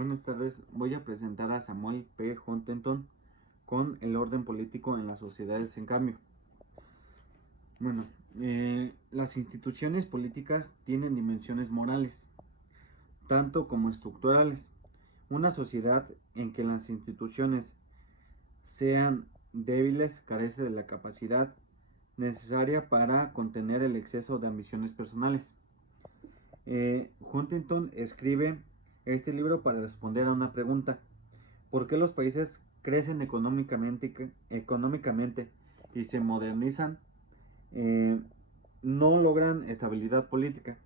Buenas tardes, voy a presentar a Samuel P. Huntington con el orden político en las sociedades en cambio. Bueno, las instituciones políticas tienen dimensiones morales, tanto como estructurales. Una sociedad en que las instituciones sean débiles carece de la capacidad necesaria para contener el exceso de ambiciones personales. Huntington escribe este libro para responder a una pregunta: ¿por qué los países crecen económicamente y se modernizan, eh, no logran estabilidad política?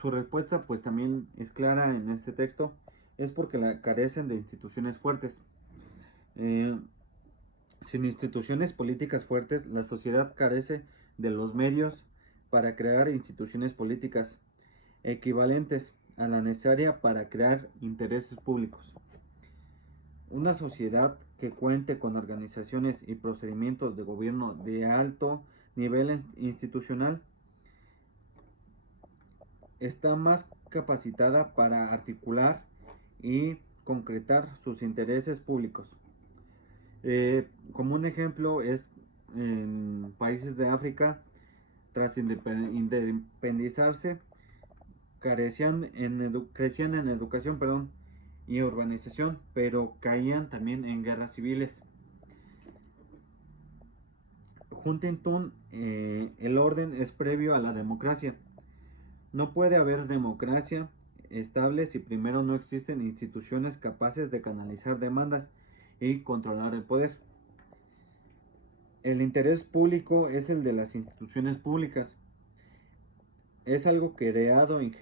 Su respuesta pues también es clara en este texto: es porque carecen de instituciones fuertes. Eh, Sin instituciones políticas fuertes, la sociedad carece de los medios para crear instituciones políticas equivalentes a la necesaria para crear intereses públicos. Una sociedad que cuente con organizaciones y procedimientos de gobierno de alto nivel institucional está más capacitada para articular y concretar sus intereses públicos. Como un ejemplo es en países de África, tras independizarse, crecían en educación, y urbanización, pero caían también en guerras civiles. Huntington, el orden es previo a la democracia. No puede haber democracia estable si primero no existen instituciones capaces de canalizar demandas y controlar el poder. El interés público es el de las instituciones públicas. Es algo creado y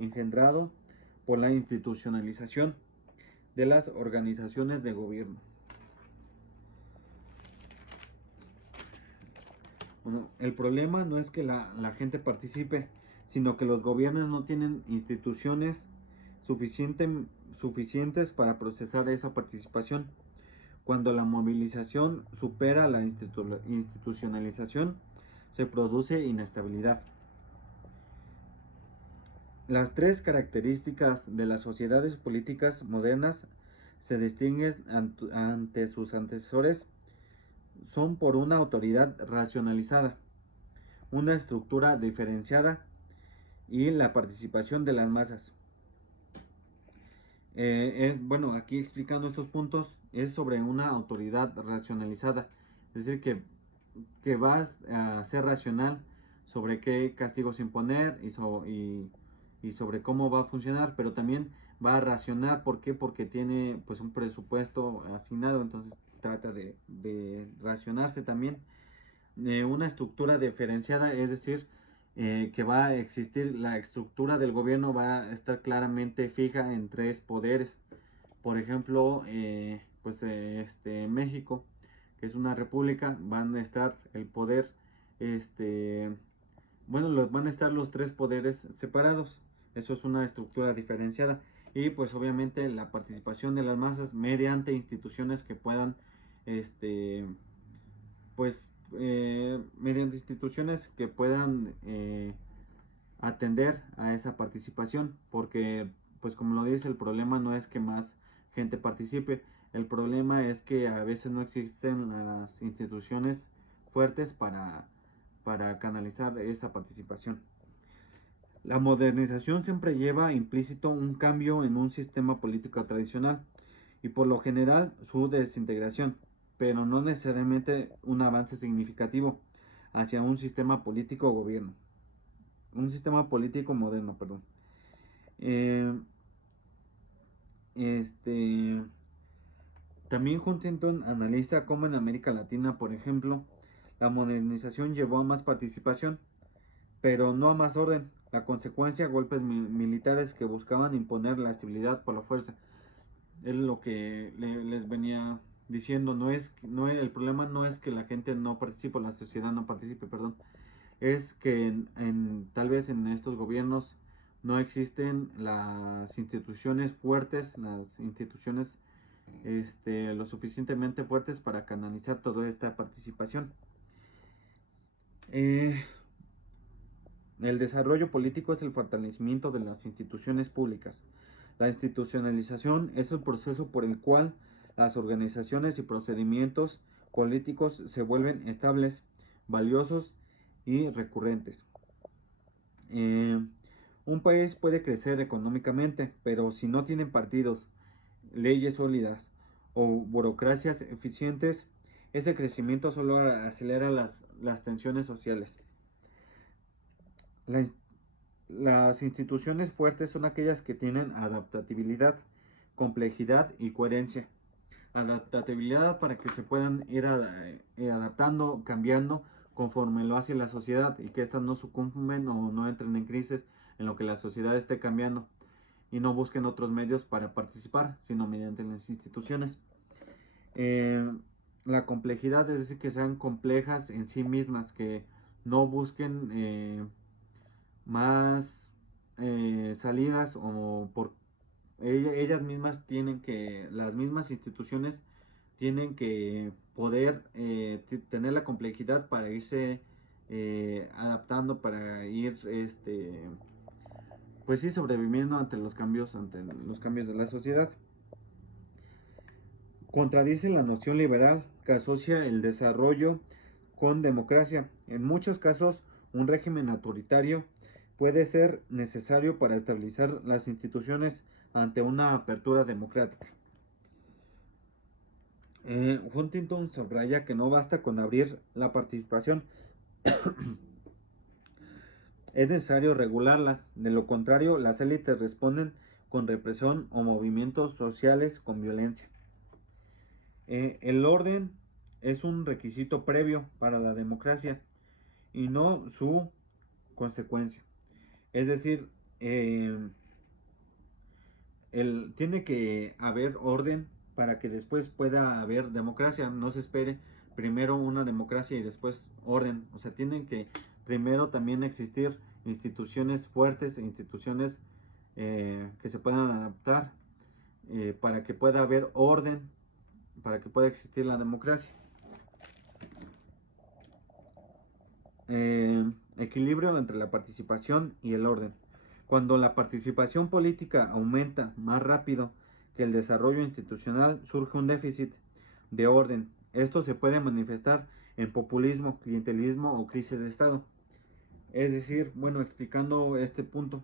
engendrado por la institucionalización de las organizaciones de gobierno. Bueno, el problema no es que la gente participe, sino que los gobiernos no tienen instituciones suficientes para procesar esa participación. Cuando la movilización supera la institucionalización, se produce inestabilidad. Las tres características de las sociedades políticas modernas se distinguen ante sus antecesores son por una autoridad racionalizada, una estructura diferenciada y la participación de las masas. Bueno, aquí explicando estos puntos, es sobre una autoridad racionalizada, es decir, que vas a ser racional sobre qué castigos imponer y sobre cómo va a funcionar, pero también va a racionar. ¿Por qué? Porque tiene pues un presupuesto asignado, entonces trata de racionarse también. Una estructura diferenciada, es decir, que va a existir, la estructura del gobierno va a estar claramente fija en tres poderes. Por ejemplo, México, que es una república, van a estar el poder, van a estar los tres poderes separados. Eso es una estructura diferenciada. Y pues obviamente la participación de las masas mediante instituciones que puedan, este, pues mediante instituciones que puedan atender a esa participación, porque pues como lo dice, el problema no es que más gente participe, el problema es que a veces no existen las instituciones fuertes para canalizar esa participación. La modernización siempre lleva implícito un cambio en un sistema político tradicional y por lo general su desintegración, pero no necesariamente un avance significativo hacia un sistema político gobierno, un sistema político moderno, perdón. Eh, este También Huntington analiza cómo en América Latina, por ejemplo, la modernización llevó a más participación, pero no a más orden. La consecuencia, golpes militares que buscaban imponer la estabilidad por la fuerza. Es lo que les venía diciendo. El problema no es que la gente no participe, la sociedad no participe, perdón. Es que tal vez en estos gobiernos no existen las instituciones fuertes, las instituciones lo suficientemente fuertes para canalizar toda esta participación. Eh, El desarrollo político es el fortalecimiento de las instituciones públicas. La institucionalización es el proceso por el cual las organizaciones y procedimientos políticos se vuelven estables, valiosos y recurrentes. Eh, un país puede crecer económicamente, pero si no tiene partidos, leyes sólidas o burocracias eficientes, ese crecimiento solo acelera las tensiones sociales. La, las instituciones fuertes son aquellas que tienen adaptabilidad, complejidad y coherencia. Adaptabilidad para que se puedan ir adaptando, cambiando conforme lo hace la sociedad y que éstas no sucumben o no entren en crisis en lo que la sociedad esté cambiando y no busquen otros medios para participar, sino mediante las instituciones. Eh, la complejidad es decir, que sean complejas en sí mismas, que no busquen más salidas o por ellas mismas tienen que, las mismas instituciones tienen que poder tener la complejidad para irse adaptando, para ir pues sí sobreviviendo ante los cambios de la sociedad. Contradice la noción liberal que asocia el desarrollo con democracia. En muchos casos, un régimen autoritario puede ser necesario para estabilizar las instituciones ante una apertura democrática. Huntington subraya que no basta con abrir la participación, es necesario regularla. De lo contrario, las élites responden con represión o movimientos sociales con violencia. El orden es un requisito previo para la democracia y no su consecuencia. Es decir, tiene que haber orden para que después pueda haber democracia. No se espere primero una democracia y después orden. O sea, tienen que primero también existir instituciones fuertes, instituciones que se puedan adaptar para que pueda haber orden, para que pueda existir la democracia. Equilibrio entre la participación y el orden. Cuando la participación política aumenta más rápido que el desarrollo institucional, surge un déficit de orden. Esto se puede manifestar en populismo, clientelismo o crisis de Estado. Es decir, bueno, explicando este punto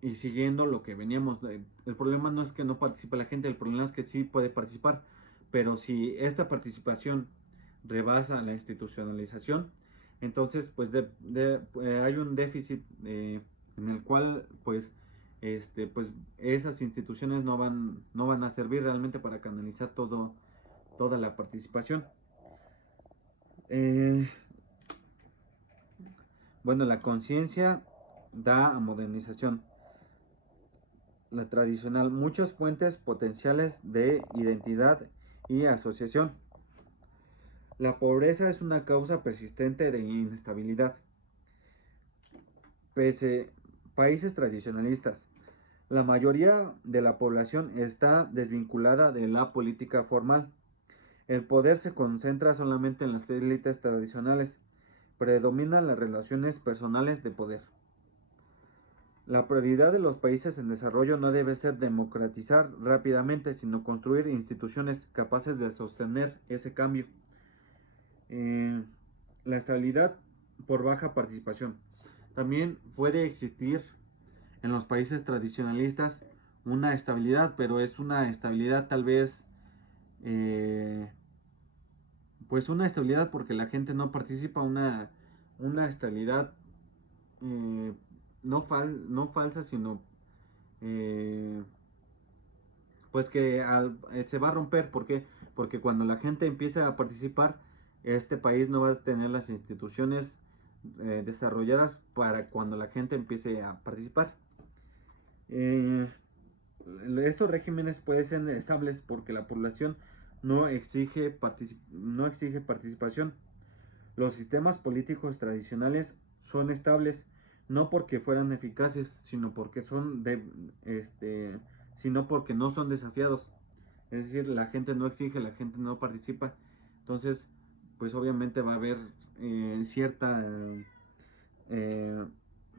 y siguiendo lo que veníamos, el problema no es que no participe la gente, el problema es que sí puede participar, pero si esta participación rebasa la institucionalización, entonces pues hay un déficit en el cual pues esas instituciones no van a servir realmente para canalizar toda la participación. Eh, bueno, la conciencia da a modernización. La tradicional, muchas fuentes potenciales de identidad y asociación. La pobreza es una causa persistente de inestabilidad. Pese países tradicionalistas, la mayoría de la población está desvinculada de la política formal. El poder se concentra solamente en las élites tradicionales. Predominan las relaciones personales de poder. La prioridad de los países en desarrollo no debe ser democratizar rápidamente, sino construir instituciones capaces de sostener ese cambio. La estabilidad por baja participación. También puede existir en los países tradicionalistas una estabilidad, pero es una estabilidad tal vez, eh, pues una estabilidad porque la gente no participa, una estabilidad no falsa, sino eh, pues que se va a romper. ¿Por qué? Porque cuando la gente empieza a participar, este país no va a tener las instituciones desarrolladas para cuando la gente empiece a participar. Eh, estos regímenes pueden ser estables porque la población no exige participación. Los sistemas políticos tradicionales son estables no porque fueran eficaces, sino porque no son desafiados. Es decir, la gente no exige, la gente no participa. Entonces, pues obviamente va a haber cierta eh,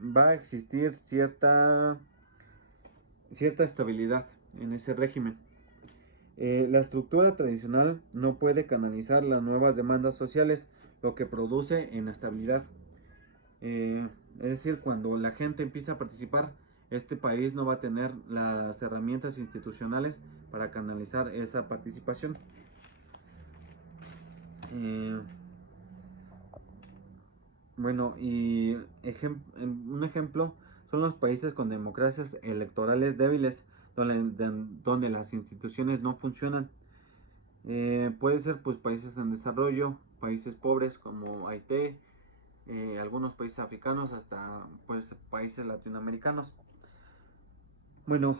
va a existir cierta estabilidad en ese régimen. La estructura tradicional no puede canalizar las nuevas demandas sociales, lo que produce inestabilidad. Es decir, cuando la gente empieza a participar, este país no va a tener las herramientas institucionales para canalizar esa participación. Eh, bueno, y un ejemplo son los países con democracias electorales débiles, donde las instituciones no funcionan. Puede ser pues países en desarrollo, países pobres como Haití, algunos países africanos, hasta pues países latinoamericanos. Bueno,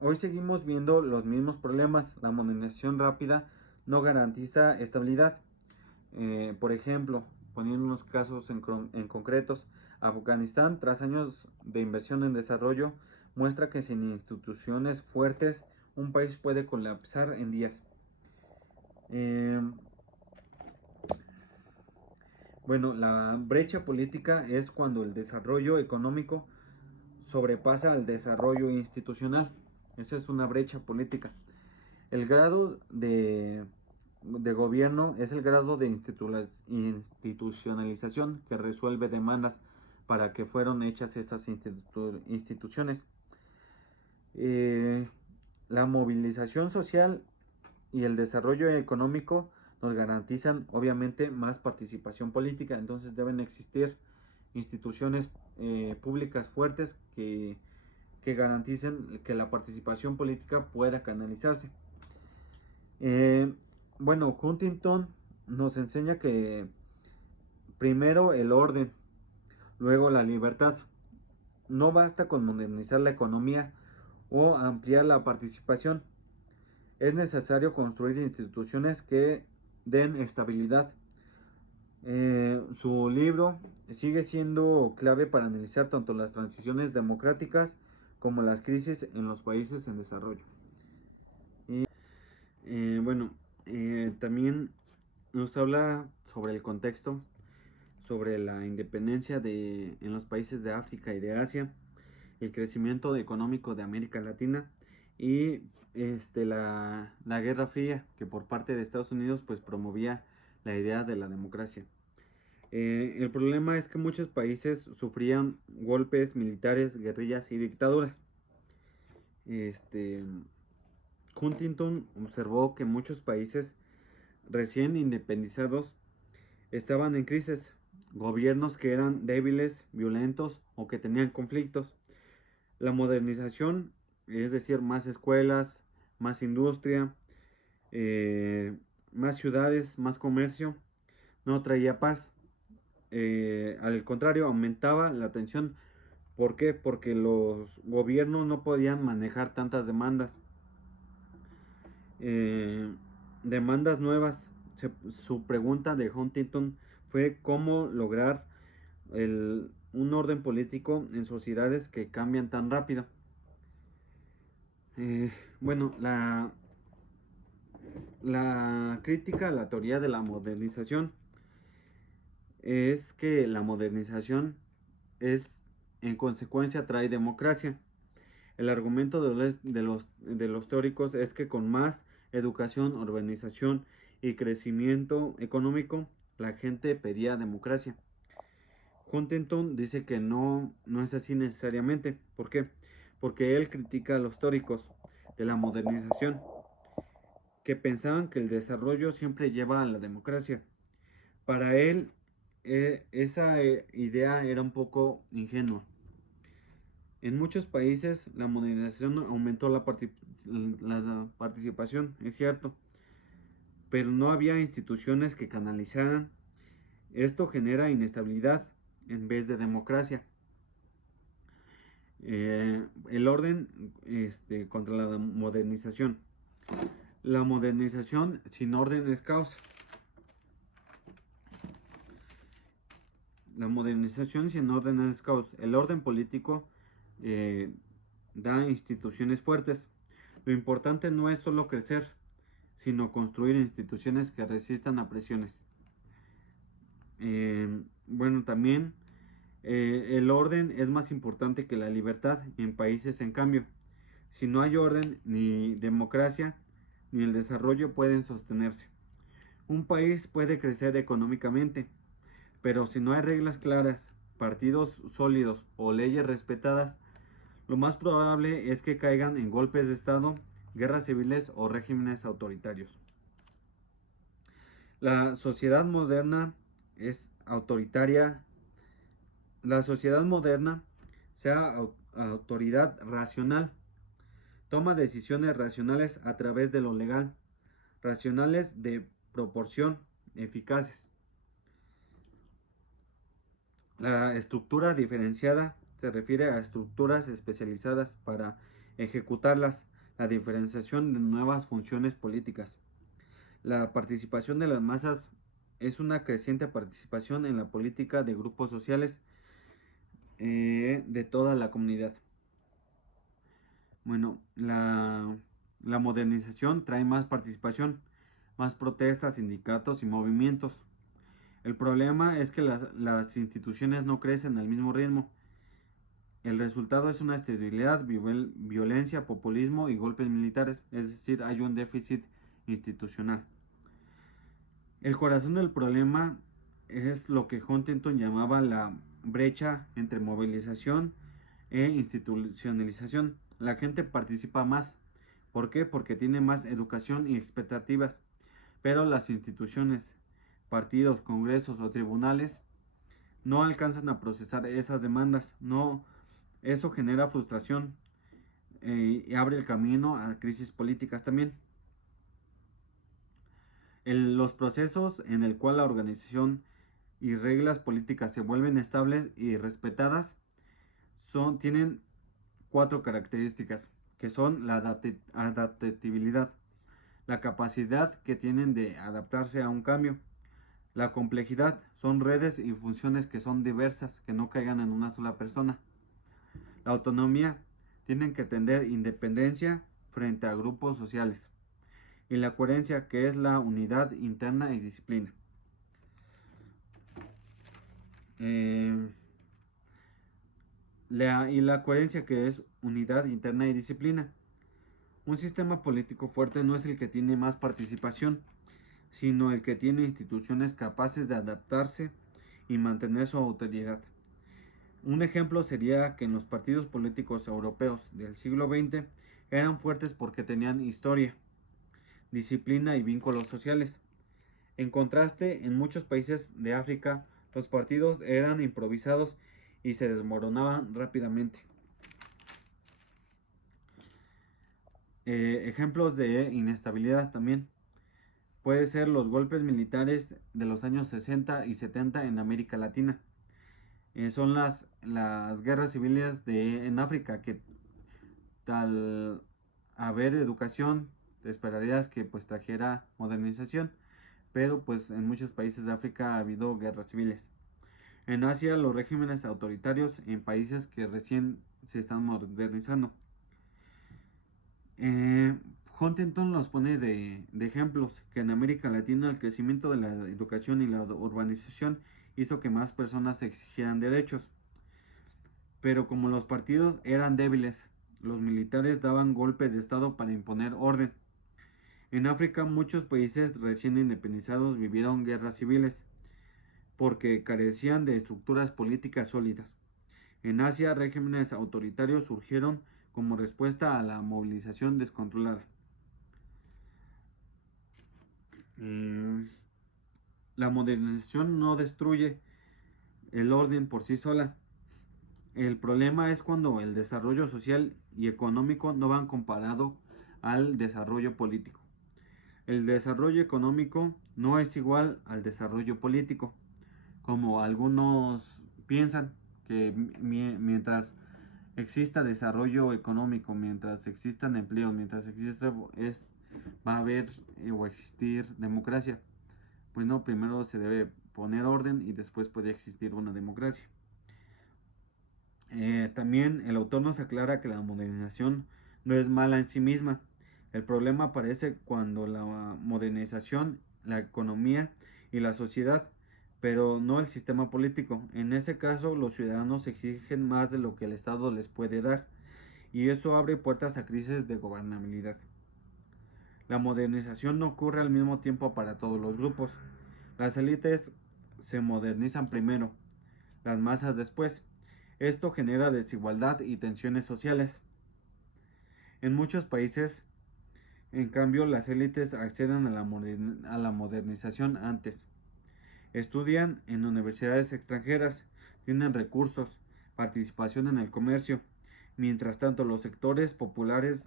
hoy seguimos viendo los mismos problemas. La modernización rápida no garantiza estabilidad. Por ejemplo, poniendo unos casos en concretos, Afganistán, tras años de inversión en desarrollo, muestra que sin instituciones fuertes, un país puede colapsar en días. Eh, bueno, la brecha política es cuando el desarrollo económico sobrepasa al desarrollo institucional. Esa es una brecha política. El grado de gobierno es el grado de institucionalización que resuelve demandas para que fueron hechas esas instituciones. Eh, la movilización social y el desarrollo económico nos garantizan obviamente más participación política, entonces deben existir instituciones públicas fuertes que garanticen que la participación política pueda canalizarse. Eh, bueno, Huntington nos enseña que primero el orden, luego la libertad. No basta con modernizar la economía o ampliar la participación. Es necesario construir instituciones que den estabilidad. Su libro sigue siendo clave para analizar tanto las transiciones democráticas como las crisis en los países en desarrollo. Y bueno, también nos habla sobre el contexto, sobre la independencia en los países de África y de Asia, el crecimiento económico de América Latina y la Guerra Fría, que por parte de Estados Unidos pues promovía la idea de la democracia. El problema es que muchos países sufrían golpes militares, guerrillas y dictaduras. Este, Huntington observó que muchos países recién independizados estaban en crisis, gobiernos que eran débiles, violentos o que tenían conflictos. La modernización, es decir, más escuelas, más industria, más ciudades, más comercio, no traía paz. Al contrario, aumentaba la tensión. ¿Por qué? Porque los gobiernos no podían manejar tantas demandas. Eh, Demandas nuevas. Su pregunta de Huntington fue cómo lograr un orden político en sociedades que cambian tan rápido. Bueno, la crítica a la teoría de la modernización es que la modernización es, en consecuencia, trae democracia. El argumento de los teóricos es que con más educación, urbanización y crecimiento económico, la gente pedía democracia. Huntington dice que no es así necesariamente. ¿Por qué? Porque él critica a los teóricos de la modernización, que pensaban que el desarrollo siempre lleva a la democracia. Para él, esa idea era un poco ingenua. En muchos países la modernización aumentó la participación, es cierto, pero no había instituciones que canalizaran. Esto genera inestabilidad en vez de democracia. El orden contra la modernización. La modernización sin orden es caos. La modernización sin orden es caos. El orden político eh, da instituciones fuertes. Lo importante no es solo crecer, sino construir instituciones que resistan a presiones. Bueno, también el orden es más importante que la libertad en países, en cambio. Si no hay orden, ni democracia, ni el desarrollo pueden sostenerse. Un país puede crecer económicamente, pero si no hay reglas claras, partidos sólidos o leyes respetadas, lo más probable es que caigan en golpes de Estado, guerras civiles o regímenes autoritarios. La sociedad moderna es autoritaria. La sociedad moderna sea autoridad racional. Toma decisiones racionales a través de lo legal, racionales de proporción, eficaces. La estructura diferenciada se refiere a estructuras especializadas para ejecutarlas, la diferenciación de nuevas funciones políticas. La participación de las masas es una creciente participación en la política de grupos sociales de toda la comunidad. Bueno, la modernización trae más participación, más protestas, sindicatos y movimientos. El problema es que las instituciones no crecen al mismo ritmo. El resultado es una esterilidad, violencia, populismo y golpes militares, es decir, hay un déficit institucional. El corazón del problema es lo que Huntington llamaba la brecha entre movilización e institucionalización. La gente participa más. ¿Por qué? Porque tiene más educación y expectativas. Pero las instituciones, partidos, congresos o tribunales no alcanzan a procesar esas demandas. No, eso genera frustración y abre el camino a crisis políticas también. Los procesos en el cual la organización y reglas políticas se vuelven estables y respetadas tienen cuatro características, que son la adaptabilidad, la capacidad que tienen de adaptarse a un cambio, la complejidad, son redes y funciones que son diversas, que no caigan en una sola persona, la autonomía, tienen que tener independencia frente a grupos sociales, y la coherencia, que es la unidad interna y disciplina. Eh, la coherencia, que es unidad interna y disciplina. Un sistema político fuerte no es el que tiene más participación, sino el que tiene instituciones capaces de adaptarse y mantener su autoridad. Un ejemplo sería que en los partidos políticos europeos del siglo XX eran fuertes porque tenían historia, disciplina y vínculos sociales. En contraste, en muchos países de África, los partidos eran improvisados y se desmoronaban rápidamente. Ejemplos de inestabilidad también puede ser los golpes militares de los años 60 y 70 en América Latina. Son las guerras civiles en África, que tal haber educación te esperarías que pues trajera modernización, pero pues en muchos países de África ha habido guerras civiles. En Asia, los regímenes autoritarios en países que recién se están modernizando. Eh, Huntington los pone de ejemplos, que en América Latina el crecimiento de la educación y la urbanización hizo que más personas exigieran derechos. Pero como los partidos eran débiles, los militares daban golpes de estado para imponer orden. En África, muchos países recién independizados vivieron guerras civiles porque carecían de estructuras políticas sólidas. En Asia, regímenes autoritarios surgieron como respuesta a la movilización descontrolada. Eh, la modernización no destruye el orden por sí sola. El problema es cuando el desarrollo social y económico no van comparado al desarrollo político. El desarrollo económico no es igual al desarrollo político, como algunos piensan que mientras exista desarrollo económico, mientras existan empleos, mientras exista va a haber o existir democracia. Pues no, primero se debe poner orden y después puede existir una democracia. También el autor nos aclara que la modernización no es mala en sí misma. El problema aparece cuando la modernización, la economía y la sociedad pero no el sistema político. En ese caso, los ciudadanos exigen más de lo que el Estado les puede dar, y eso abre puertas a crisis de gobernabilidad. La modernización no ocurre al mismo tiempo para todos los grupos. Las élites se modernizan primero, las masas después. Esto genera desigualdad y tensiones sociales. En muchos países, en cambio, las élites acceden a la modernización antes. Estudian en universidades extranjeras, tienen recursos, participación en el comercio. Mientras tanto, los sectores populares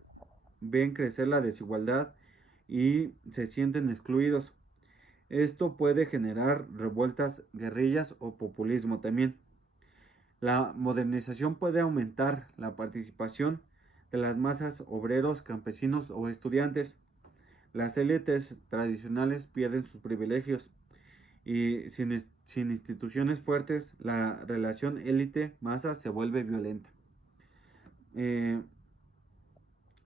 ven crecer la desigualdad y se sienten excluidos. Esto puede generar revueltas, guerrillas o populismo también. La modernización puede aumentar la participación de las masas, obreros, campesinos o estudiantes. Las élites tradicionales pierden sus privilegios y sin instituciones fuertes, la relación élite-masa se vuelve violenta. Eh,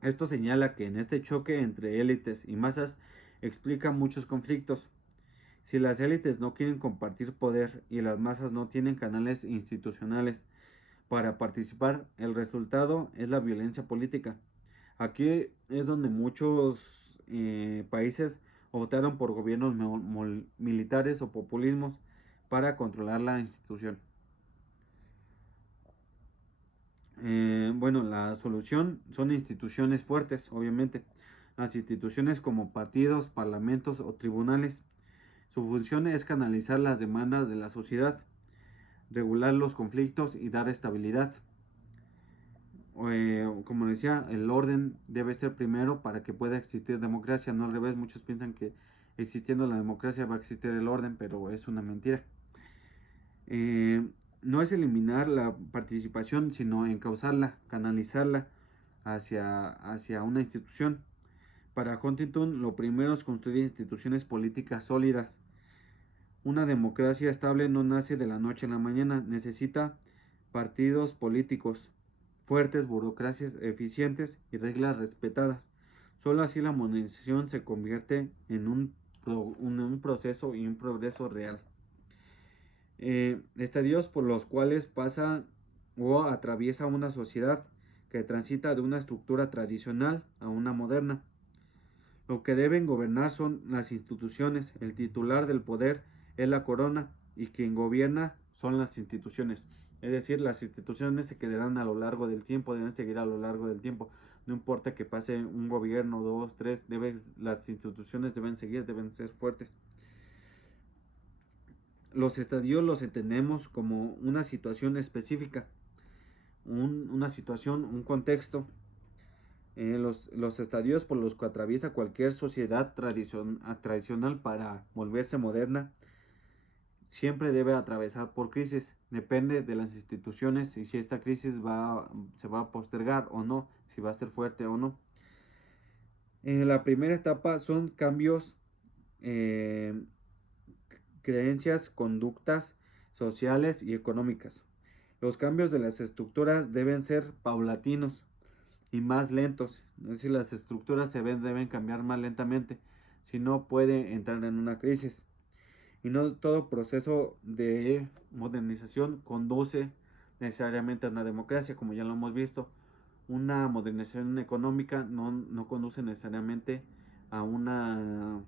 Esto señala que en este choque entre élites y masas explica muchos conflictos. Si las élites no quieren compartir poder y las masas no tienen canales institucionales para participar, el resultado es la violencia política. Aquí es donde muchos países optaron por gobiernos militares o populismos para controlar la institución. Bueno, la solución son instituciones fuertes, obviamente. Las instituciones como partidos, parlamentos o tribunales. Su función es canalizar las demandas de la sociedad, regular los conflictos y dar estabilidad. Como decía, el orden debe ser primero para que pueda existir democracia, no al revés. Muchos piensan que existiendo la democracia va a existir el orden, pero es una mentira. Eh, no es eliminar la participación, sino encauzarla, canalizarla hacia una institución. Para Huntington, lo primero es construir instituciones políticas sólidas. Una democracia estable no nace de la noche a la mañana, necesita partidos políticos fuertes, burocracias eficientes y reglas respetadas. Solo así la modernización se convierte en un proceso y un progreso real. Estadios por los cuales pasa o atraviesa una sociedad que transita de una estructura tradicional a una moderna. Lo que deben gobernar son las instituciones, el titular del poder es la corona y quien gobierna son las instituciones. Es decir, las instituciones se quedarán a lo largo del tiempo, deben seguir a lo largo del tiempo. No importa que pase un gobierno, dos, tres, las instituciones deben seguir, deben ser fuertes. Los estadios los entendemos como una situación específica, una situación, un contexto. Los estadios por los que atraviesa cualquier sociedad tradicional para volverse moderna siempre debe atravesar por crisis. Depende de las instituciones y si esta crisis se va a postergar o no, si va a ser fuerte o no. En la primera etapa son cambios, eh, creencias, conductas sociales y económicas. Los cambios de las estructuras deben ser paulatinos y más lentos. Es decir, las estructuras deben cambiar más lentamente, si no puede entrar en una crisis. Y no todo proceso de modernización conduce necesariamente a una democracia, como ya lo hemos visto. Una modernización económica no conduce necesariamente a una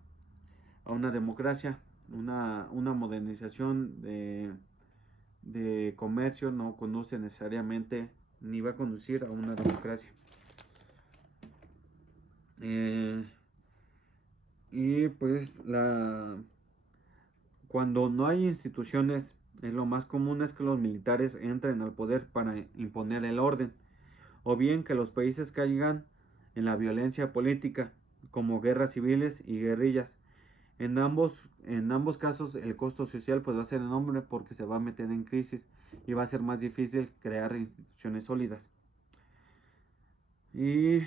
democracia. Una modernización de comercio no conduce necesariamente ni va a conducir a una democracia. Y pues cuando no hay instituciones, lo más común es que los militares entren al poder para imponer el orden, o bien que los países caigan en la violencia política, como guerras civiles y guerrillas. En ambos casos el costo social pues va a ser enorme porque se va a meter en crisis y va a ser más difícil crear instituciones sólidas. Y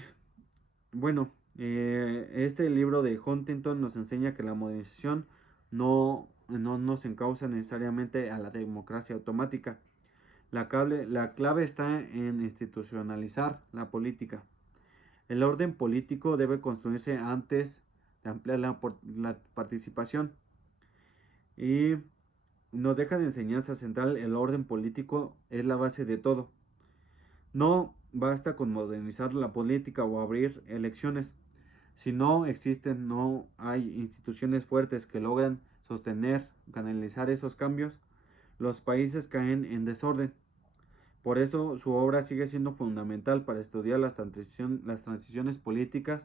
bueno, este libro de Huntington nos enseña que la modernización no nos encausa necesariamente a la democracia automática. La clave está en institucionalizar la política. El orden político debe construirse antes de ampliar la participación. Y nos deja de enseñanza central: el orden político es la base de todo. No basta con modernizar la política o abrir elecciones. Si no existen, no hay instituciones fuertes que logran sostener, canalizar esos cambios, los países caen en desorden. Por eso su obra sigue siendo fundamental para estudiar las transiciones políticas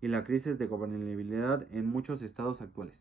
y la crisis de gobernabilidad en muchos estados actuales.